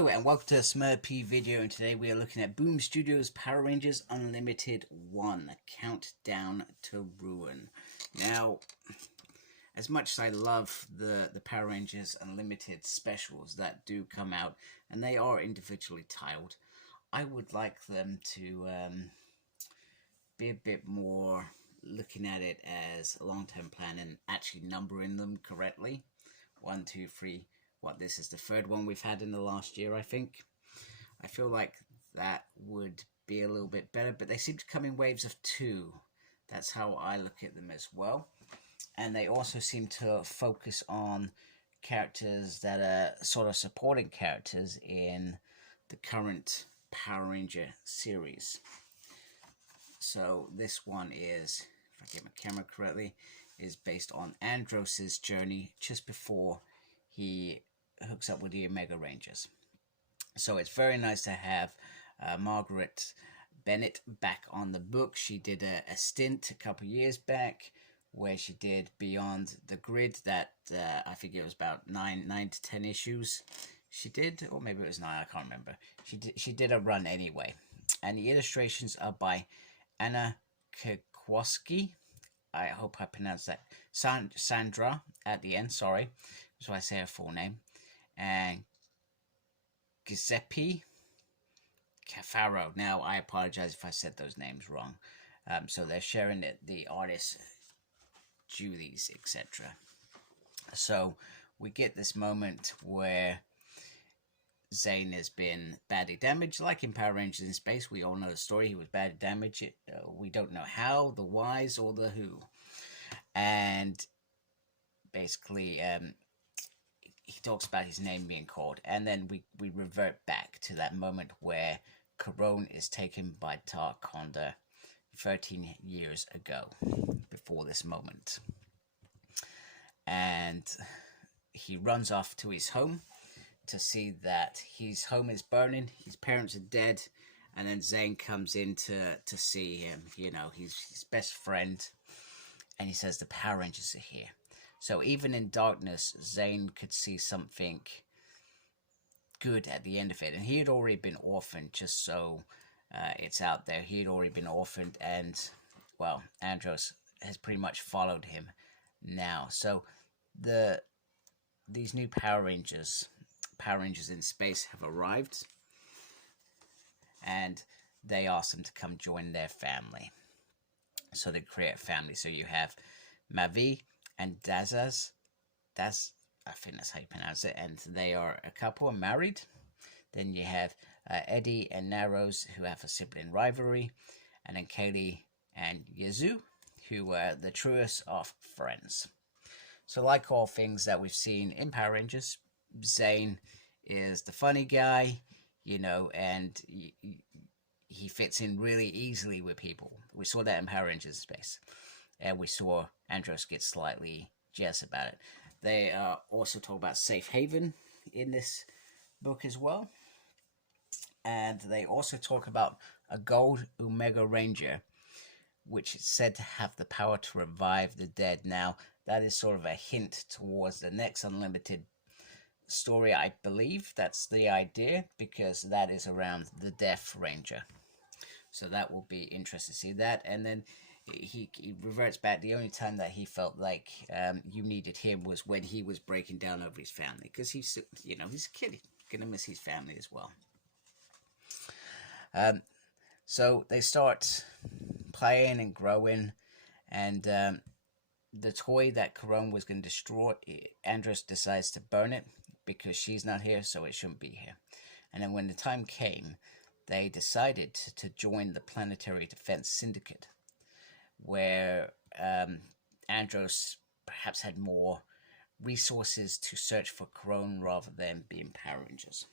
Hello and welcome to a Smurpy video, and today we are looking at Boom Studios Power Rangers Unlimited 1, Countdown to Ruin. Now, as much as I love the Power Rangers Unlimited specials that do come out, and they are individually titled, I would like them to be a bit more looking at it as a long-term plan and actually numbering them correctly. 1, 2, 3. This is the third one we've had in the last year, I think. I feel like that would be a little bit better, but they seem to come in waves of 2. That's how I look at them as well. And they also seem to focus on characters that are sort of supporting characters in the current Power Ranger series. So this one is, if I get my camera correctly, is based on Andros's journey just before he hooks up with the Omega Rangers. So it's very nice to have Margaret Bennett back on the book. She did a stint a couple years back where she did Beyond the Grid. That I think it was about 9 to 10 issues she did, or maybe it was 9, I can't remember. She did a run anyway. And the illustrations are by Anna Kowalski. I hope I pronounced that. Sandra at the end, sorry. That's why I say her full name. And Giuseppe Cafaro. Now, I apologize if I said those names wrong. So they're sharing the artists, duties, etc. So we get this moment where Zane has been badly damaged, like in Power Rangers in Space. We all know the story. He was badly damaged. We don't know how, the whys, or the who. And basically, he talks about his name being called, and then we revert back to that moment where Karone is taken by Tarkonda 13 years ago, before this moment. And he runs off to his home to see that his home is burning, his parents are dead, and then Zane comes in to see him. You know, he's his best friend, and he says the Power Rangers are here. So even in darkness, Zane could see something good at the end of it. And he had already been orphaned, just so it's out there. He had already been orphaned, and, well, Andros has pretty much followed him now. So these new Power Rangers in Space, have arrived, and they ask them to come join their family. So they create a family. So you have Mavi and Dazaz, I think that's how you pronounce it, and they are a couple, are married. Then you have Eddie and Narrows, who have a sibling rivalry, and then Kaylee and Yazoo, who are the truest of friends. So like all things that we've seen in Power Rangers, Zane is the funny guy, you know, and he fits in really easily with people. We saw that in Power Rangers Space. And we saw Andros get slightly jealous about it. They also talk about Safe Haven in this book as well. And they also talk about a gold Omega Ranger, which is said to have the power to revive the dead. Now, that is sort of a hint towards the next Unlimited story, I believe. That's the idea, because that is around the Death Ranger. So that will be interesting to see that. And then he reverts back. The only time that he felt like you needed him was when he was breaking down over his family, because he's, you know, he's a kid. He's gonna miss his family as well. So they start playing and growing, and the toy that Karone was going to destroy, Andros decides to burn it because she's not here, so it shouldn't be here. And then when the time came, they decided to join the Planetary Defense Syndicate, where Andros perhaps had more resources to search for Karone rather than being Power Rangers.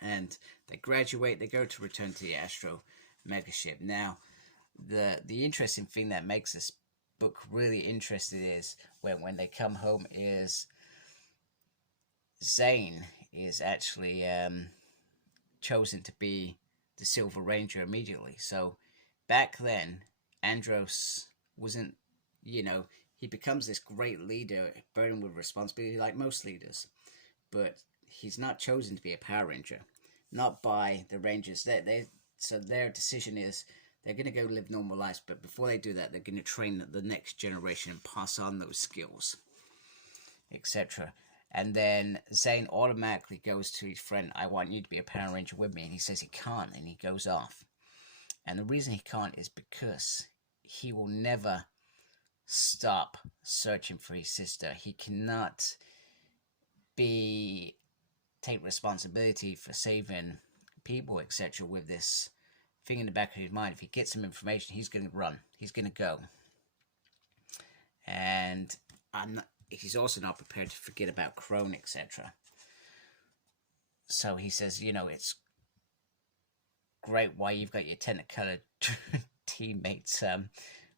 And they graduate, they go to return to the Astro Megaship. Now, the interesting thing that makes this book really interesting is when they come home is Zane is actually chosen to be the Silver Ranger immediately. So back then, Andros wasn't, you know, he becomes this great leader, burdened with responsibility like most leaders. But he's not chosen to be a Power Ranger, not by the Rangers. So their decision is they're going to go live normal lives, but before they do that, they're going to train the next generation and pass on those skills, etc. And then Zane automatically goes to his friend, I want you to be a Power Ranger with me. And he says he can't, and he goes off. And the reason he can't is because he will never stop searching for his sister. He cannot take responsibility for saving people, etc. with this thing in the back of his mind. If he gets some information, he's going to run. He's going to go. And he's also not prepared to forget about Krone, etc. So he says, it's great why you've got your Technicolor teammates,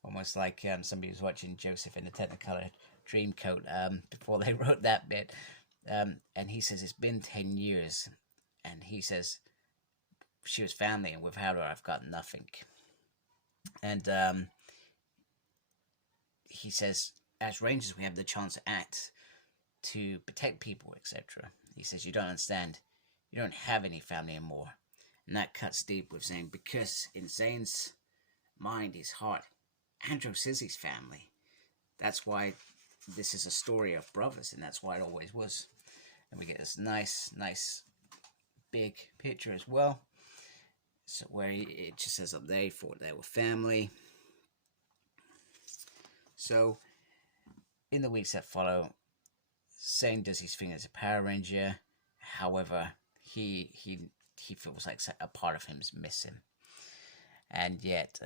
almost like somebody was watching Joseph in the Technicolor Dreamcoat before they wrote that bit. And he says, it's been 10 years. And he says, she was family, and without her, I've got nothing. And he says, as Rangers, we have the chance to act, to protect people, etc. He says, you don't understand. You don't have any family anymore. And that cuts deep with Zane, because in Zane's mind, his heart, Andros is his family. That's why this is a story of brothers, and that's why it always was. And we get this nice big picture as well. So where it just says up there, he thought they were family. So in the weeks that follow, Zane does his thing as a Power Ranger. However, he feels like a part of him is missing. And yet,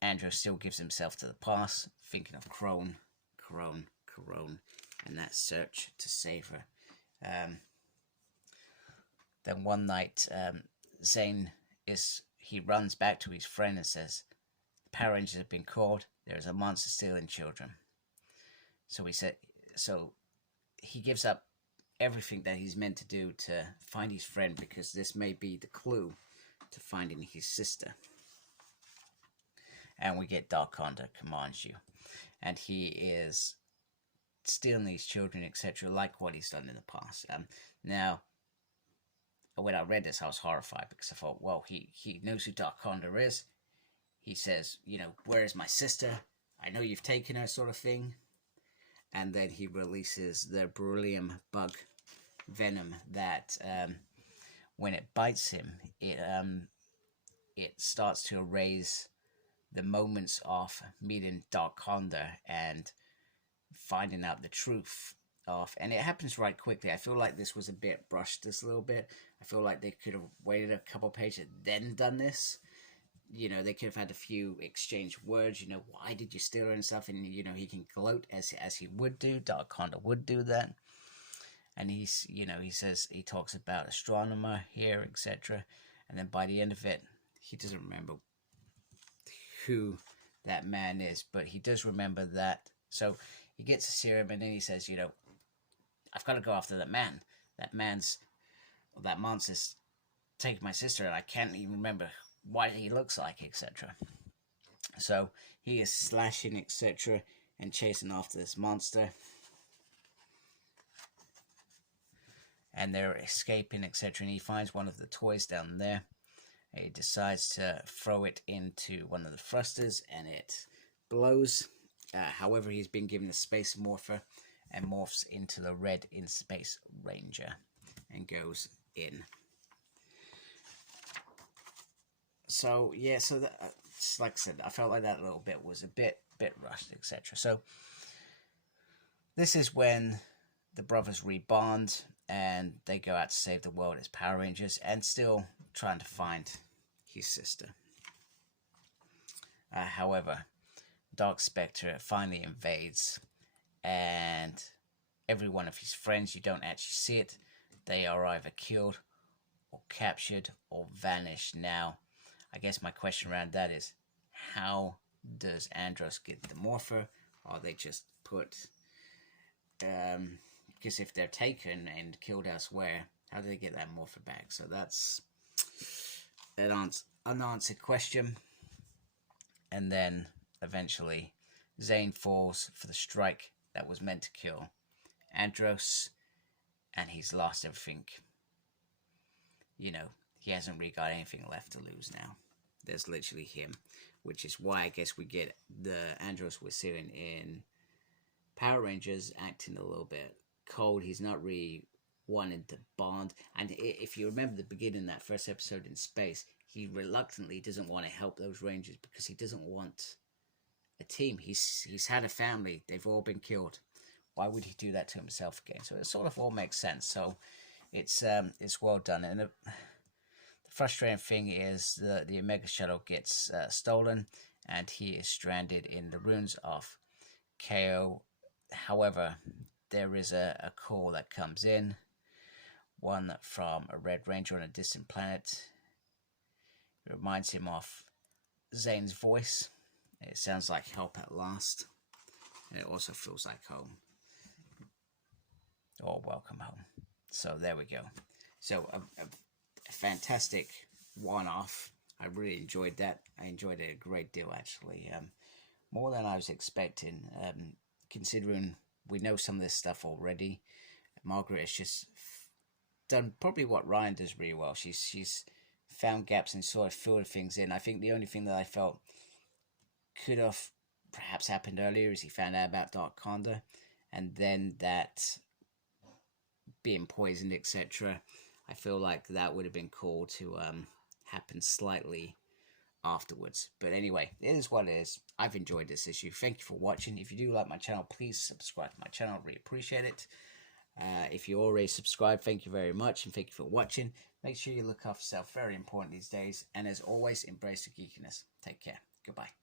Andros still gives himself to the past, thinking of Krone, and that search to save her. Then one night, Zane runs back to his friend and says, the Power Rangers have been called. There is a monster stealing children. So he gives up everything that he's meant to do to find his friend, because this may be the clue to finding his sister. And we get Darkonda commands you, and he is stealing these children, etc., like what he's done in the past. Now, when I read this, I was horrified, because I thought, well, he knows who Darkonda is. He says, where is my sister? I know you've taken her, sort of thing. And then he releases the beryllium bug venom that, when it bites him, it starts to erase the moments of meeting Darkonda and finding out the truth of, and it happens right quickly. I feel like this was a bit brushed this little bit. I feel like they could have waited a couple pages and then done this. They could have had a few exchange words, why did you steal her and stuff, and he can gloat as he would do. Darkonda would do that. And he says, he talks about astronomer here, etc. And then by the end of it, he doesn't remember who that man is, but he does remember that. So he gets a serum, and then he says, I've got to go after that man. That monster's taking my sister, and I can't even remember what he looks like, etc. So he is slashing, etc., and chasing after this monster. And they're escaping, etc. And he finds one of the toys down there. He decides to throw it into one of the thrusters, and it blows. However, he's been given a Space Morpher and morphs into the Red in Space Ranger and goes in. So yeah, like I said, I felt like that little bit was a bit rushed, etc. So this is when the brothers rebond, and they go out to save the world as Power Rangers, and still trying to find his sister. However, Dark Spectre finally invades, and every one of his friends, you don't actually see it, they are either killed or captured or vanished. Now, I guess my question around that is, how does Andros get the Morpher? Or they just put, because if they're taken and killed elsewhere, how do they get that Morpher back? So that's an unanswered question. And then eventually Zane falls for the strike that was meant to kill Andros, and he's lost everything. You know, he hasn't really got anything left to lose now. There's literally him, which is why I guess we get the Andros we're seeing in Power Rangers acting a little bit cold. He's not really wanting to bond. And if you remember the beginning of that first episode in space, he reluctantly doesn't want to help those Rangers because he doesn't want a team. He's had a family. They've all been killed. Why would he do that to himself again? So it sort of all makes sense. So it's well done. And the frustrating thing is the Omega Shuttle gets stolen, and he is stranded in the ruins of KO. However, there is a call that comes in, one from a Red Ranger on a distant planet. It reminds him of Zane's voice. It sounds like help at last, and it also feels like home, or welcome home. So there we go. So a fantastic one-off. I really enjoyed that. I enjoyed it a great deal, actually. More than I was expecting, considering we know some of this stuff already. Margaret has just done probably what Ryan does really well. She's found gaps and sort of filled things in. I think the only thing that I felt could have perhaps happened earlier is he found out about Dark Conda, and then that being poisoned, etc. I feel like that would have been cool to happen slightly afterwards. But anyway, it is what it is. I've enjoyed this issue. Thank you for watching. If you do like my channel, please subscribe to my channel. I really appreciate it. If you already subscribed, thank you very much, and thank you for watching. Make sure you look after yourself. Very important these days. And as always, embrace the geekiness. Take care. Goodbye.